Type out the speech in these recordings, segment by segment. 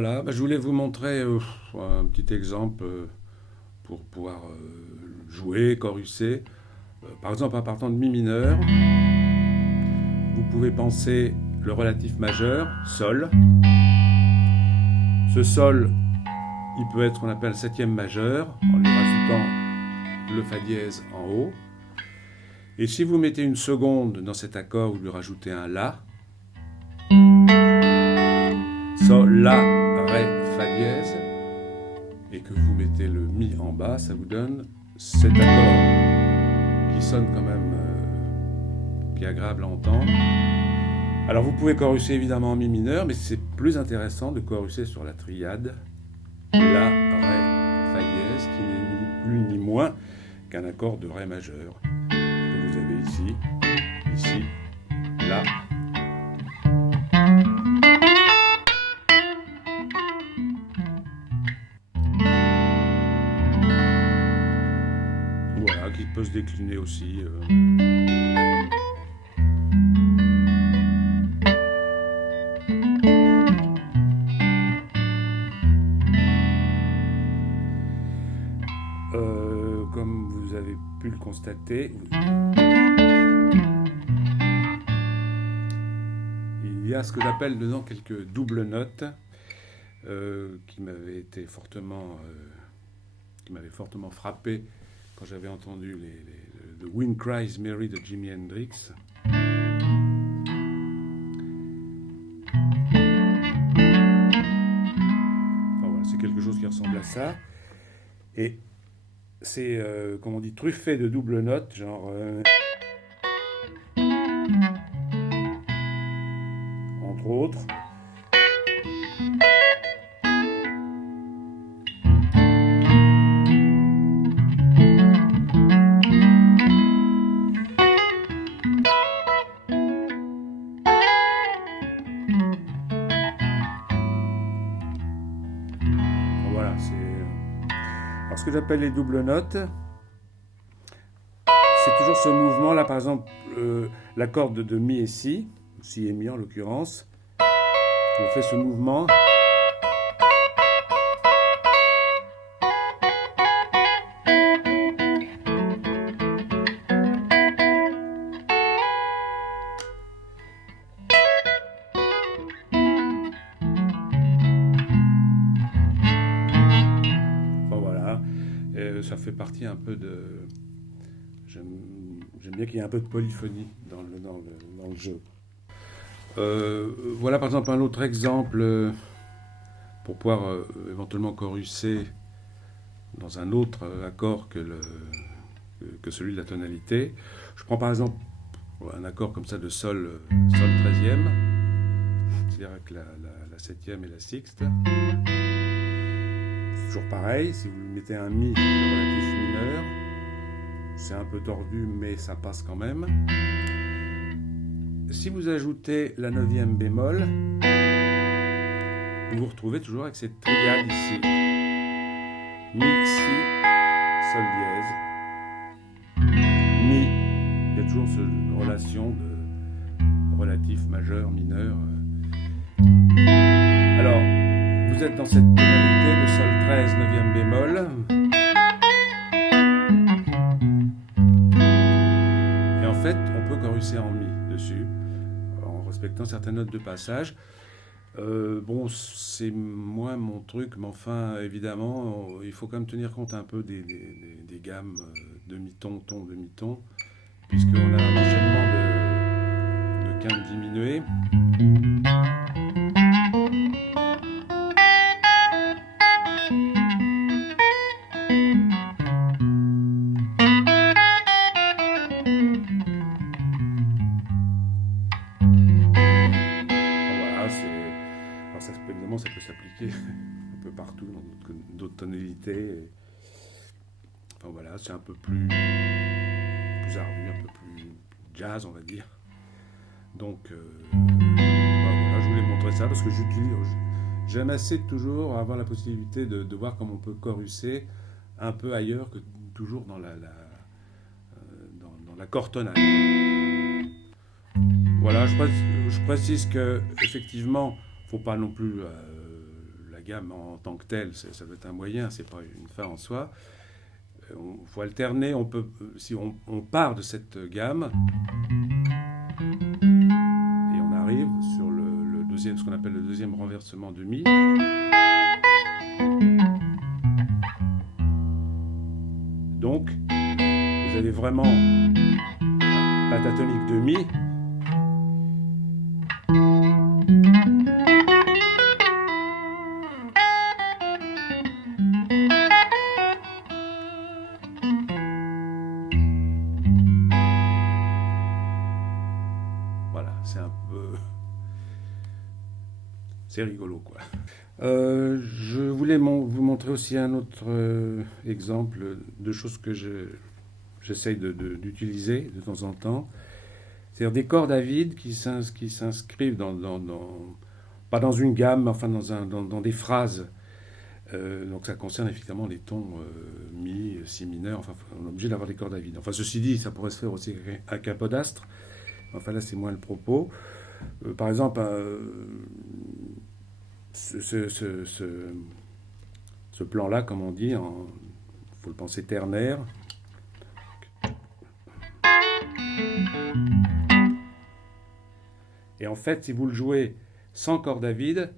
Voilà, je voulais vous montrer un petit exemple pour pouvoir jouer, choruser. Par exemple, en partant de mi mineur, vous pouvez penser le relatif majeur, sol. Ce sol, il peut être ce qu'on appelle septième majeur, en lui rajoutant le fa dièse en haut. Et si vous mettez une seconde dans cet accord, vous lui rajoutez un la. Sol, la, ré, fa dièse. Et que vous mettez le mi en bas, ça vous donne cet accord qui sonne quand même, qui est agréable à entendre. Alors vous pouvez choruser évidemment en mi mineur, mais c'est plus intéressant de choruser sur la triade la, ré, fa dièse, qui n'est ni plus ni moins qu'un accord de ré majeur que vous avez ici, là. Voilà, qui peut se décliner aussi. Comme vous avez pu le constater, il y a ce que j'appelle dedans quelques doubles notes qui m'avaient fortement frappé quand j'avais entendu The Wind Cries Mary de Jimi Hendrix. Enfin, voilà, c'est quelque chose qui ressemble à ça. Et c'est, comme on dit, truffé de doubles notes, genre... entre autres. Voilà, c'est... Alors, ce que j'appelle les doubles notes, c'est toujours ce mouvement là, par exemple, l'accord de mi et si et mi en l'occurrence, on fait ce mouvement. Enfin voilà, ça fait partie un peu de... J'aime bien qu'il y ait un peu de polyphonie dans le jeu. Voilà par exemple un autre exemple pour pouvoir éventuellement choruser dans un autre accord que celui de la tonalité. Je prends par exemple un accord comme ça de sol 13e, c'est-à-dire avec la 7e et la sixte. C'est toujours pareil, si vous mettez un mi de relatif mineur, c'est un peu tordu mais ça passe quand même. Si vous ajoutez la 9e bémol, vous vous retrouvez toujours avec cette triade ici. Mi, si, sol dièse. Mi, il y a toujours cette relation de relatif majeur, mineur. Alors, vous êtes dans cette tonalité de sol 13, 9e bémol. Et en fait, on peut choruser en mi dessus, en respectant certaines notes de passage. Bon, c'est moins mon truc, mais enfin, évidemment, il faut quand même tenir compte un peu des gammes demi-ton, ton, demi-ton, puisqu'on a un enchaînement de quintes diminuées. Évidemment, ça peut s'appliquer un peu partout dans d'autres tonalités. Enfin voilà, c'est un peu plus ardu, un peu plus jazz, on va dire. Donc, voilà, je voulais montrer ça parce que j'aime assez toujours avoir la possibilité de voir comment on peut choruser un peu ailleurs que toujours dans l'accord tonal. Voilà, je précise que effectivement, faut pas non plus gamme en tant que telle, ça doit être un moyen, c'est pas une fin en soi. Il faut alterner, si on part de cette gamme, et on arrive sur le deuxième, ce qu'on appelle le deuxième renversement de Mi. Donc, vous avez vraiment un pentatonique de Mi. Voilà, c'est un peu... C'est rigolo, quoi. Je voulais vous montrer aussi un autre exemple de choses que j'essaye d'utiliser de temps en temps. C'est-à-dire des cordes à vide qui s'inscrivent pas dans une gamme, mais enfin dans des phrases. Donc ça concerne effectivement les tons mi, si mineur. Enfin, on est obligé d'avoir des cordes à vide. Enfin, ceci dit, ça pourrait se faire aussi avec un podastre. Enfin, là, c'est moins le propos. Par exemple, ce plan-là, comme on dit, il faut le penser ternaire. Et en fait, si vous le jouez sans corde à vide,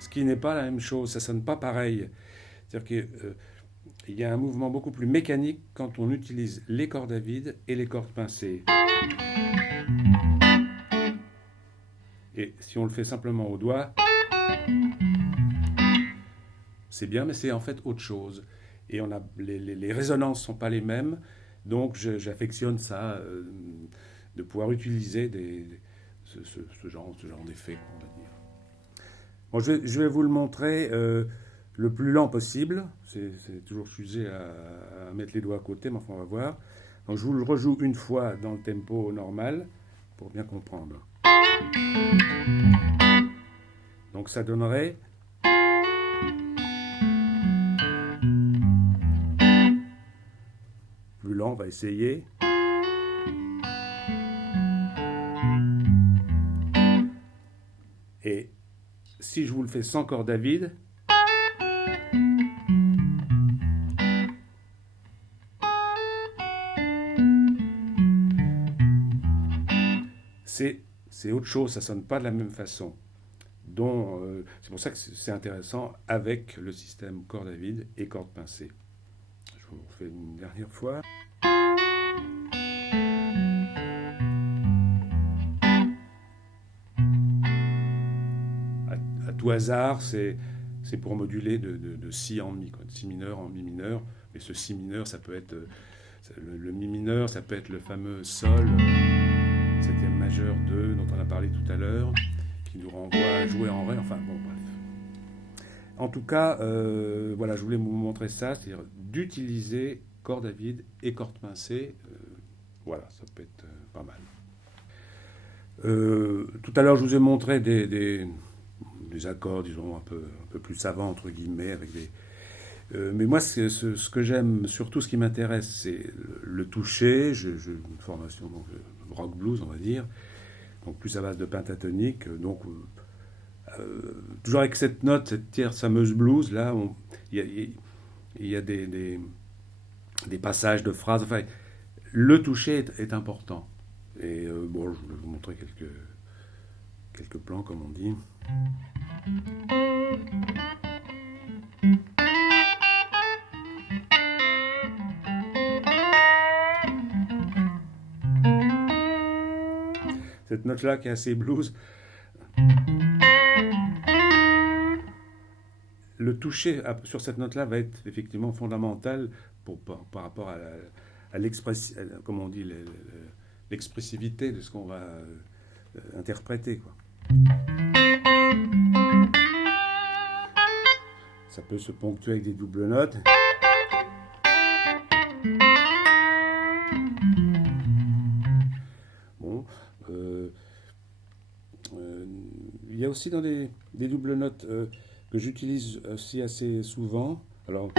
ce qui n'est pas la même chose, ça sonne pas pareil. C'est-à-dire qu'il y a un mouvement beaucoup plus mécanique quand on utilise les cordes à vide et les cordes pincées. Et si on le fait simplement au doigt, c'est bien, mais c'est en fait autre chose. Et les résonances ne sont pas les mêmes, donc j'affectionne ça, de pouvoir utiliser ce genre d'effet, on va dire. Bon, je vais vous le montrer le plus lent possible. C'est toujours sujet à mettre les doigts à côté, mais enfin on va voir. Donc je vous le rejoue une fois dans le tempo normal pour bien comprendre. Donc ça donnerait... Plus lent, on va essayer. Et si je vous le fais sans corde à vide, c'est autre chose, ça ne sonne pas de la même façon. C'est pour ça que c'est intéressant avec le système corde à vide et corde pincée. Je vous refais une dernière fois. À tout hasard, c'est pour moduler de si en mi, quoi, de si mineur en mi mineur. Mais ce si mineur, ça peut être le mi mineur, ça peut être le fameux sol, septième majeur 2 dont on a parlé tout à l'heure, qui nous renvoie à jouer en ré. Enfin bon, bref. En tout cas, voilà, je voulais vous montrer ça, c'est-à-dire d'utiliser corde à vide et corde pincée. Voilà, ça peut être pas mal. Tout à l'heure, je vous ai montré des accords, disons, un peu plus savants, entre guillemets, avec mais moi, ce que j'aime, surtout ce qui m'intéresse, c'est le toucher. J'ai une formation donc, rock blues, on va dire, donc plus à base de pentatonique. Donc, toujours avec cette note, cette tierce fameuse blues, là, il y a des passages de phrases. Enfin, le toucher est important. Et bon, je vais vous montrer quelques plans, comme on dit. Cette note-là qui est assez blues. Le toucher sur cette note-là va être effectivement fondamental par rapport à l'expressivité de ce qu'on va interpréter, quoi. Ça peut se ponctuer avec des doubles notes. Bon, il y a aussi dans des doubles notes que j'utilise aussi assez souvent. Alors,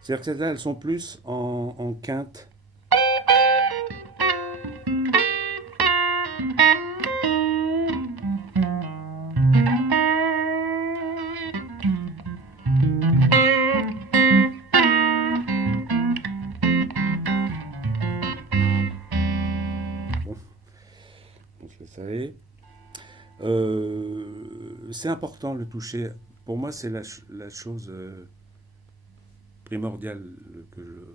c'est-à-dire que celles-là, elles sont plus en quinte. c'est important le toucher. Pour moi, c'est la chose primordiale que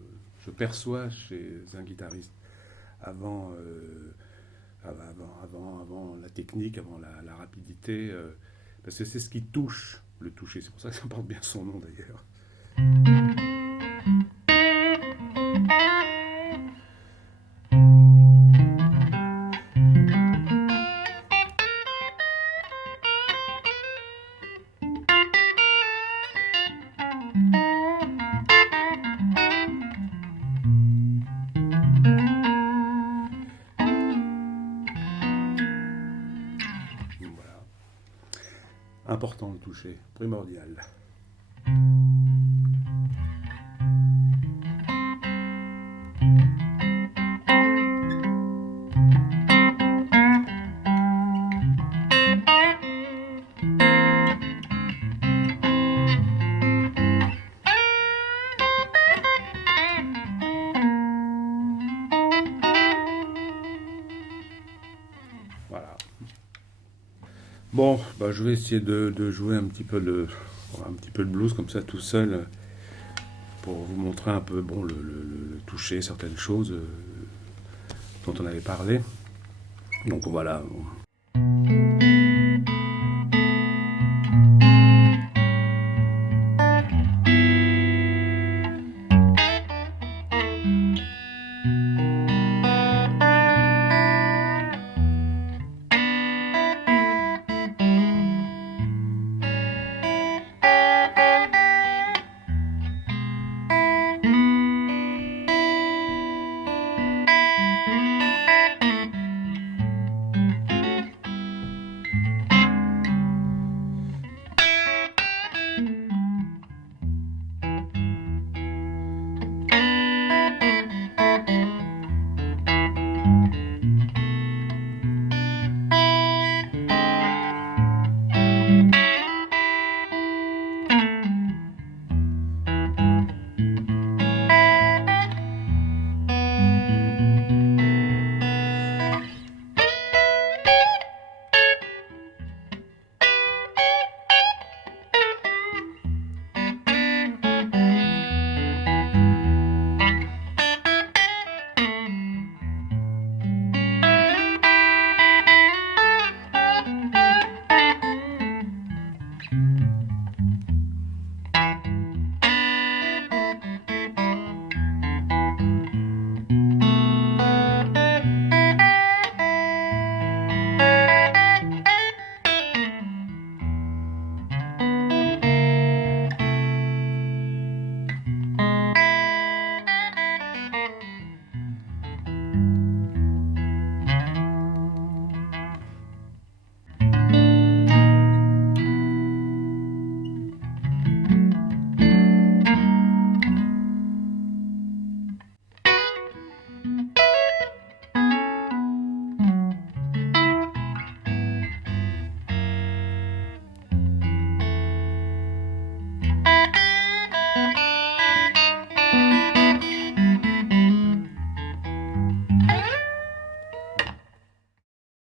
je perçois chez un guitariste. Avant, avant la technique, avant la rapidité, parce que c'est ce qui touche le toucher. C'est pour ça que ça porte bien son nom d'ailleurs. Voilà. Important le toucher, primordial. Voilà. Bon, bah, je vais essayer de jouer un petit peu de blues comme ça tout seul pour vous montrer un peu bon, le toucher, certaines choses dont on avait parlé. Donc voilà,